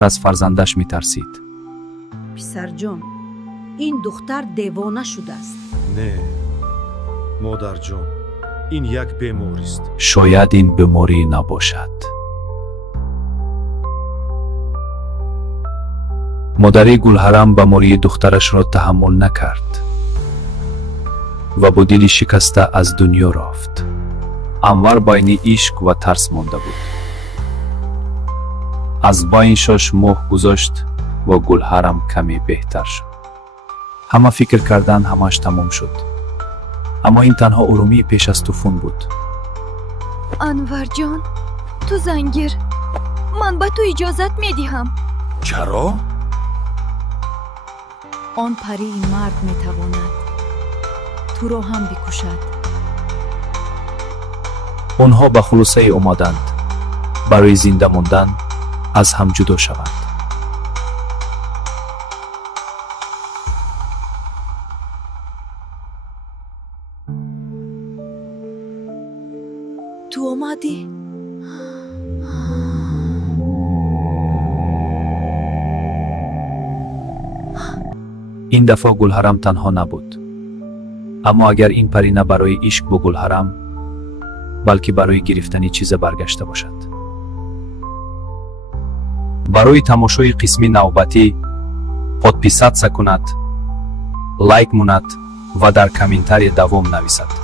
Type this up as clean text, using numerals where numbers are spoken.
از فرزندش می‌ترسید. پسرجان، این دختر دیوانه شده است. نه مادرجان، این یک بیماری است. شاید این بیماری نباشد. مادر گلحرم بیماری دخترش را تحمل نکرد و با دل شکسته از دنیا رفت. انور بین عشق و ترس مانده بود. از بین 6 ماه گذشت و گلحرم کمی بهتر شد. همه فکر کردن همش تمام شد، اما این تنها آرومی پیش از طوفان بود. انور جان، تو زنگیر، من به تو اجازت میدهم. چرا؟ آن پری مرد میتواند تو را هم بکشد. آنها به خلاصه آمدند برای زنده ماندن از هم جدا شوند. تو آمدی؟ این دفعه گلحرم تنها نبود. اما اگر این پرینه برای عشق با گلحرم بلکه برای گرفتن چیز برگشته باشد. برای تماشای قسمی نوبتی پادپیسات سکند، لایک مونت و در کامنتاری دوام نویسد.